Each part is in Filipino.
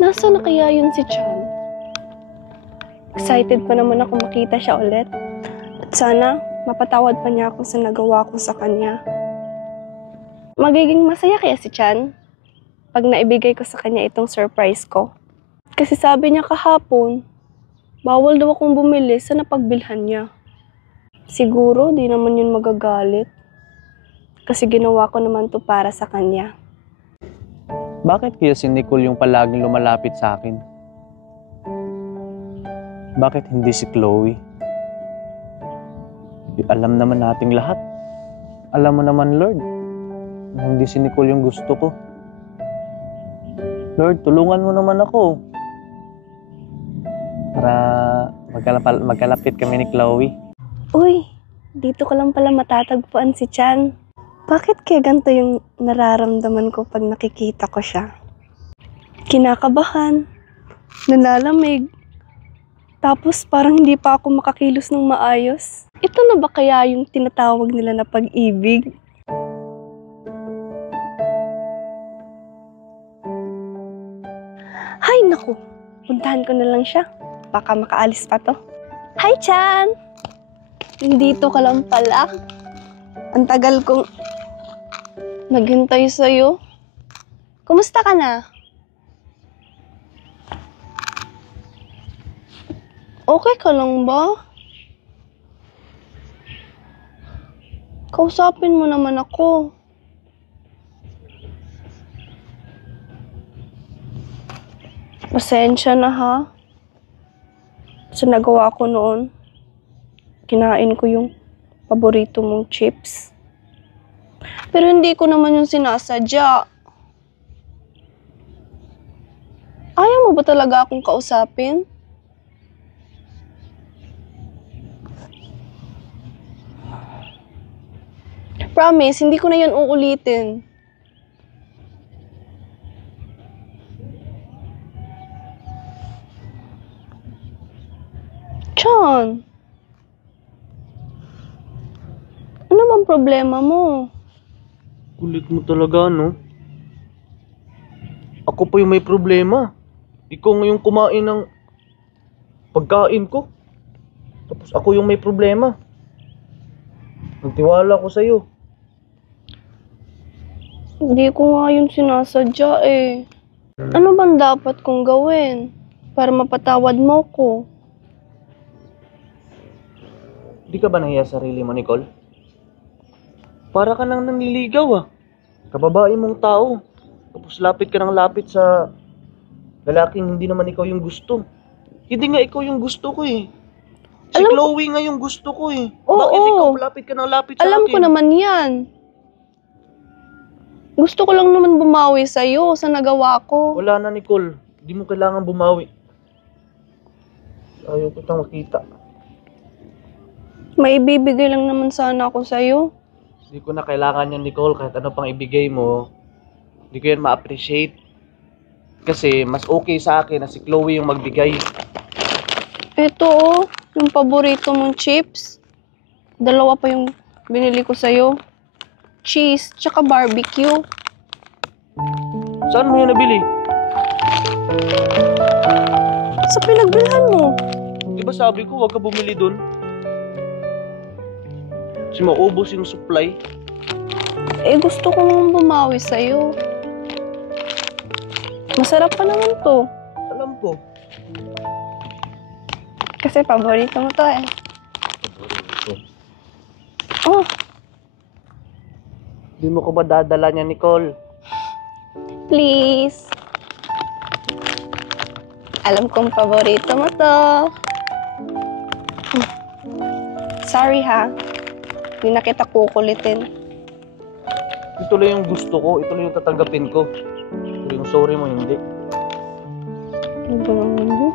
Nasaan na kaya yun si Chan? Excited pa naman ako makita siya ulit. At sana, mapatawad pa niya ako sa nagawa ko sa kanya. Magiging masaya kaya si Chan pag naibigay ko sa kanya itong surprise ko. Kasi sabi niya kahapon, bawal daw akong bumili sa napagbilhan niya. Siguro, di naman yun magagalit. Kasi ginawa ko naman to para sa kanya. Bakit kaya si Nicole yung palaging lumalapit sa akin? Bakit hindi si Chloe? Alam naman nating lahat. Alam mo naman, Lord, na hindi si Nicole yung gusto ko. Lord, tulungan mo naman ako. Para magkalapit kami ni Chloe. Uy, dito ko lang pala matatagpuan si Chan. Bakit kaya ganito yung nararamdaman ko pag nakikita ko siya? Kinakabahan, nalalamig, tapos parang hindi pa ako makakilos ng maayos. Ito na ba kaya yung tinatawag nila na pag-ibig? Hay naku, puntahan ko na lang siya. Baka makaalis pa to. Hi, Chan! Nandito ka lang pala. Ang tagal kong naghintay sa'yo. Kumusta ka na? Okay ka lang ba? Kausapin mo naman ako. Pasensya na ha. Sa nagawa ko noon, kinain ko yung paborito mong chips. Pero hindi ko naman yung sinasadya. Ayaw mo ba talaga akong kausapin? Promise, hindi ko na yan uulitin. Chan, ano bang problema mo? Kulit mo talaga, no? Ako pa yung may problema. Ikaw ngayong kumain ng pagkain ko. Tapos ako yung may problema. Nagtiwala ko sa'yo. Hindi ko nga yun sinasadya eh. Ano bang dapat kong gawin para mapatawad mo ko? Di ka ba nahiya sa sarili mo, Nicole? Para ka nang nanliligaw ah. Kababae mong tao. Tapos lapit ka ng lapit sa lalaking hindi naman ikaw yung gusto. Hindi nga ikaw yung gusto ko eh. Si Chloe nga yung gusto ko eh. Oo, bakit ikaw lapit ka ng lapit sa akin? Alam ko naman yan. Gusto ko lang naman bumawi sa'yo sa nagawa ko. Wala na, Nicole. Hindi mo kailangan bumawi. Ayaw kitang makita. May ibibigay lang naman sana ako sa'yo. Hindi ko na kailangan yan, Nicole. Kahit ano pang ibigay mo, hindi ko yan ma-appreciate. Kasi mas okay sa akin na si Chloe yung magbigay. Ito oh, yung paborito mong chips. Dalawa pa yung binili ko sa'yo. Cheese, tsaka barbecue. Saan mo yan nabili? Sa pinagbilhan mo. Di ba sabi ko, huwag ka bumili dun? Kasi maubos yung supply. Eh, gusto ko naman bumawi sa'yo. Masarap pa naman to. Alam ko. Kasi paborito mo to eh. Paborito. Oh, Di mo ko ba dadala niya, Nicole? please. Alam kong paborito mo to. Sorry ha. Hindi na kita kukulitin. Ito lang yung gusto ko. Ito lang yung tatanggapin ko. Pero yung sorry mo, hindi. Ano ba naman yun?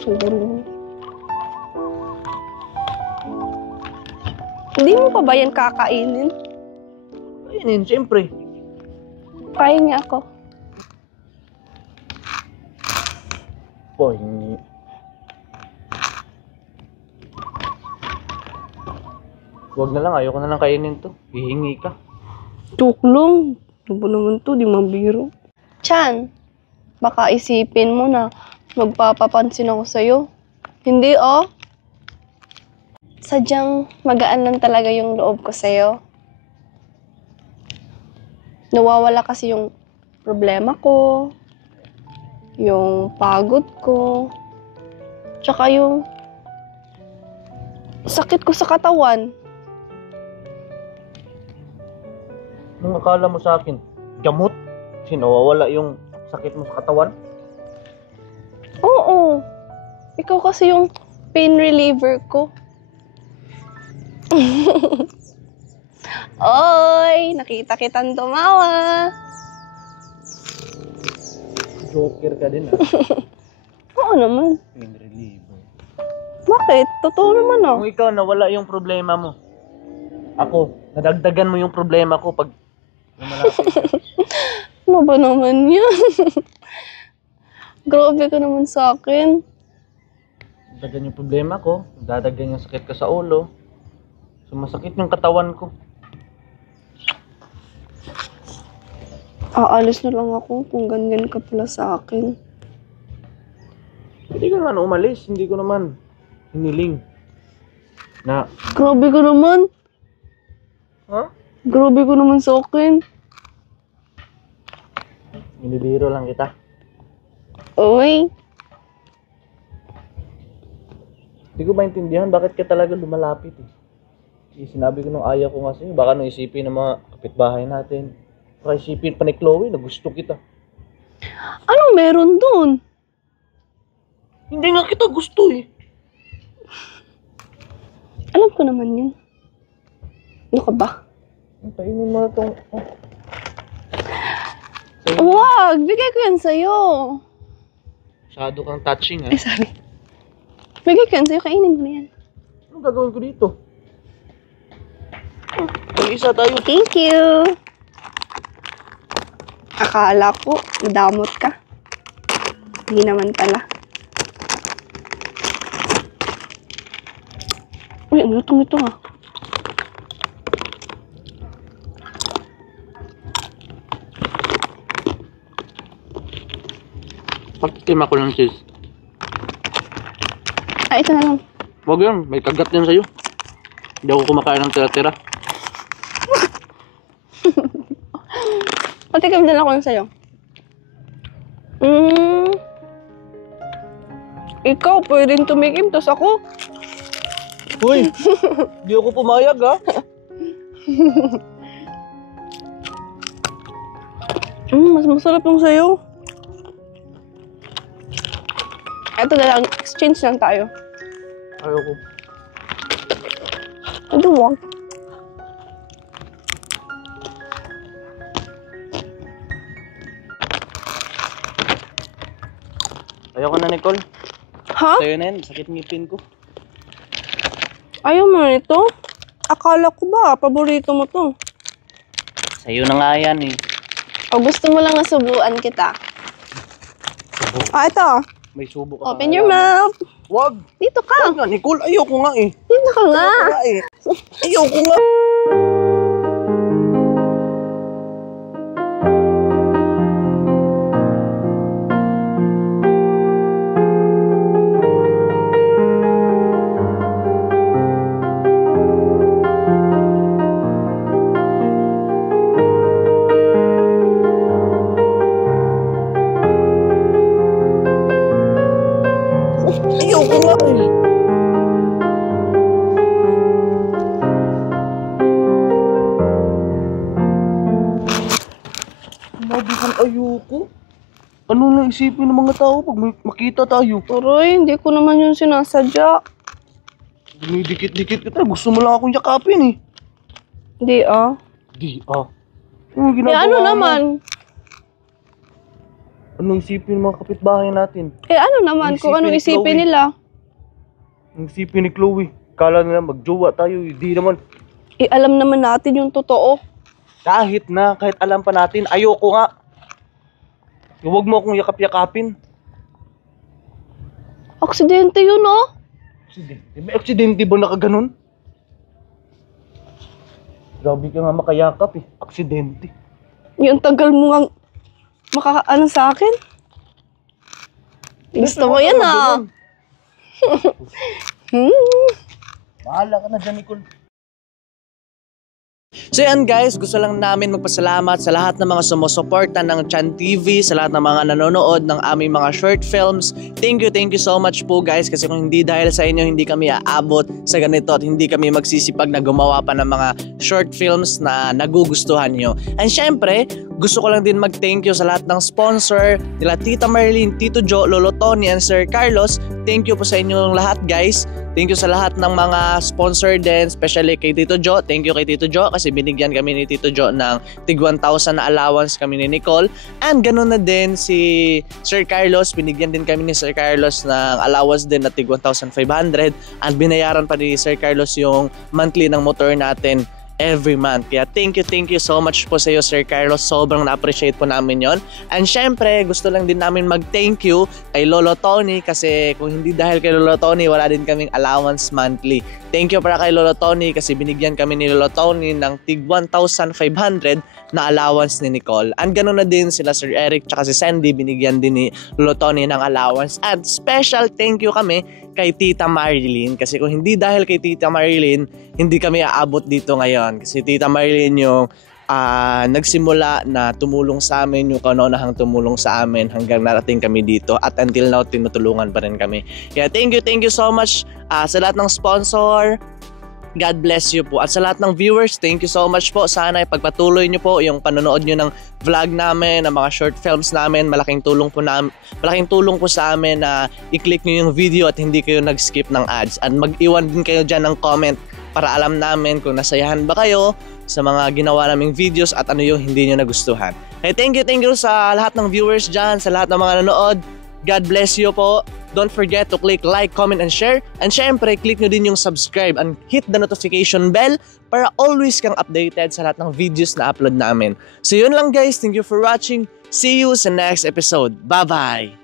Sorry. Hindi mo pa ba yan kakainin? Kainin, siyempre. Kain niya ako. Pahingi. Huwag na lang, ayoko na lang kainin to. Hihingi ka. Tuklong. Ano ba naman to? Di mabiro. Chan, Baka isipin mo na magpapapansin ako sa'yo. Hindi, oh. Sadyang magaan lang talaga yung loob ko sa'yo. Nawawala kasi yung problema ko, yung pagod ko, tsaka yung sakit ko sa katawan. Anong akala mo sa akin? Gamot? Kasi nawawala yung sakit mo sa katawan? Oo. Ikaw kasi yung pain reliever ko. Oy, nakita kitang tumawa. Joker ka din, Oo naman. Pain reliever. Bakit? Totoo naman, oh. Kung ikaw nawala yung problema mo, ako, nadagdagan mo yung problema ko pag lumalapit ka. Ano ba naman yan? Grabe ka naman sa akin. Dadagdagan yung problema ko, dadagdagan yung sakit ka sa ulo. Sumasakit yung katawan ko. Aalis na lang ako kung ganyan ka pala sa akin. Hindi ka naman umalis, hindi ko naman hiniling na, Grabe ka naman. ha? Grabe ka naman sa akin. Binibiro lang kita. Oy. Hindi ko maintindihan bakit ka talaga lumalapit eh. Sinabi ko nung ayaw ko nga sa'yo, baka nung isipin ng mga kapitbahay natin, baka isipin pa ni Chloe na gusto kita. Anong meron dun? Hindi nga kita gusto eh. Alam ko naman yun. Ano ka ba? Painin mo na itong... Oh. Wag! Bigay ko yan sa'yo. Masyado kang touching Ay, sorry. Bigay ko yan sa'yo. Kainin mo na yan. Anong gagawin ko dito? May isa tayo. Thank you. Akala ko, nadamot ka. Hindi naman pala. Uy, ang lutong ito ah. Pagkima ko ng cheese. Ah, ito na lang. Huwag yan, may kagat yan sa'yo. Hindi ako kumakain ng tira-tira. Patikim na lang ako sa'yo. Ikaw, pwedeng tumikim, tas ako. Uy! Di ako pumayag ha? Mas masarap yung sa'yo. Ito na lang, exchange lang tayo. Ayoko. Ito, wag. Ayoko na, Nicole. Ha? Sa'yo na yan, sakit ngipin ko. Ayaw mo na ito? Akala ko ba, paborito mo to. Sa'yo na nga yan eh. O gusto mo lang nasubuan kita? Subo. Ah, ito. May subo ka. Open your mouth. Wag! Dito ka. Wag nga, Nicole. Ayoko nga eh. Dito ka nga. Ayoko nga eh. Ayoko nga. Ayoko nga eh. Sabi kong ayoko. Ano na isipin ng mga tao pag makita tayo? Aroy, hindi ko naman yun sinasadya. Dumidikit-dikit kita. Gusto mo lang akong yakapin eh. Hindi ah. Di ah. Ano Eh ginagawa ano mo? naman? Ano isipin ng mga kapitbahay natin? Eh ano naman kung Isipin anong ni isipin Chloe. nila? Ang isipin ni Chloe. Kala nila magjowa tayo. Hindi naman. Eh alam naman natin yung totoo. Kahit alam pa natin, ayoko nga. Huwag mo akong yakap-yakapin. Aksidente yun oh. Aksidente? May aksidente ba nakaganon? Grabe ka nga makayakap eh. Aksidente. Yung tagal mo nga makakaano sa akin. Gusto mo yan ah. Bahala ka na dyan, Nicole. So yan guys, gusto lang namin magpasalamat sa lahat ng mga sumusuporta ng Chan TV, sa lahat ng mga nanonood ng aming mga short films. Thank you so much po guys, kasi kung hindi dahil sa inyo, hindi kami aabot sa ganito at hindi kami magsisipag na gumawa pa ng mga short films na nagugustuhan nyo. And syempre, gusto ko lang din mag-thank you sa lahat ng sponsor, nila Tita Marilyn, Tito Joe, Lolo Tony, and Sir Carlos. Thank you po sa inyong lahat guys. Thank you sa lahat ng mga sponsor din, especially kay Tito Joe. Thank you kay Tito Joe kasi binigyan kami ni Tito Joe ng tig 1,000 na allowance kami ni Nicole. And ganun na din si Sir Carlos, binigyan din kami ni Sir Carlos ng allowance din na tig 1,500. At binayaran pa ni Sir Carlos yung monthly ng motor natin every month. Kaya thank you so much po sa iyo Sir Carlos. Sobrang na-appreciate po namin yon. And syempre, gusto lang din namin mag-thank you kay Lolo Tony kasi kung hindi dahil kay Lolo Tony, wala din kaming allowance monthly. Thank you para kay Lolo Tony kasi binigyan kami ni Lolo Tony ng tig 1,500 na allowance ni Nicole. And ganoon na din sila Sir Eric tsaka si Sandy, binigyan din ni Lolo Tony ng allowance. And special thank you kami kay Tita Marilyn kasi kung hindi dahil kay Tita Marilyn, hindi kami aabot dito ngayon kasi Tita Marilyn yung nagsimula na tumulong sa amin, yung kaunahang tumulong sa amin hanggang narating kami dito at until now tinutulungan pa rin kami. Kaya thank you so much sa lahat ng sponsor. God bless you po. At sa lahat ng viewers, thank you so much po. Sana ipagpatuloy nyo po yung panonood nyo ng vlog namin, ng mga short films namin. Malaking tulong po sa amin na i-click nyo yung video at hindi kayo nag-skip ng ads. At mag-iwan din kayo dyan ng comment para alam namin kung nasayahan ba kayo sa mga ginawa naming videos at ano yung hindi nyo nagustuhan. Hey, thank you sa lahat ng viewers dyan, sa lahat ng mga nanonood. God bless you po. Don't forget to click like, comment, and share. And syempre, click nyo din yung subscribe and hit the notification bell para always kang updated sa lahat ng videos na upload namin. So yun lang guys. Thank you for watching. See you sa next episode. Bye-bye!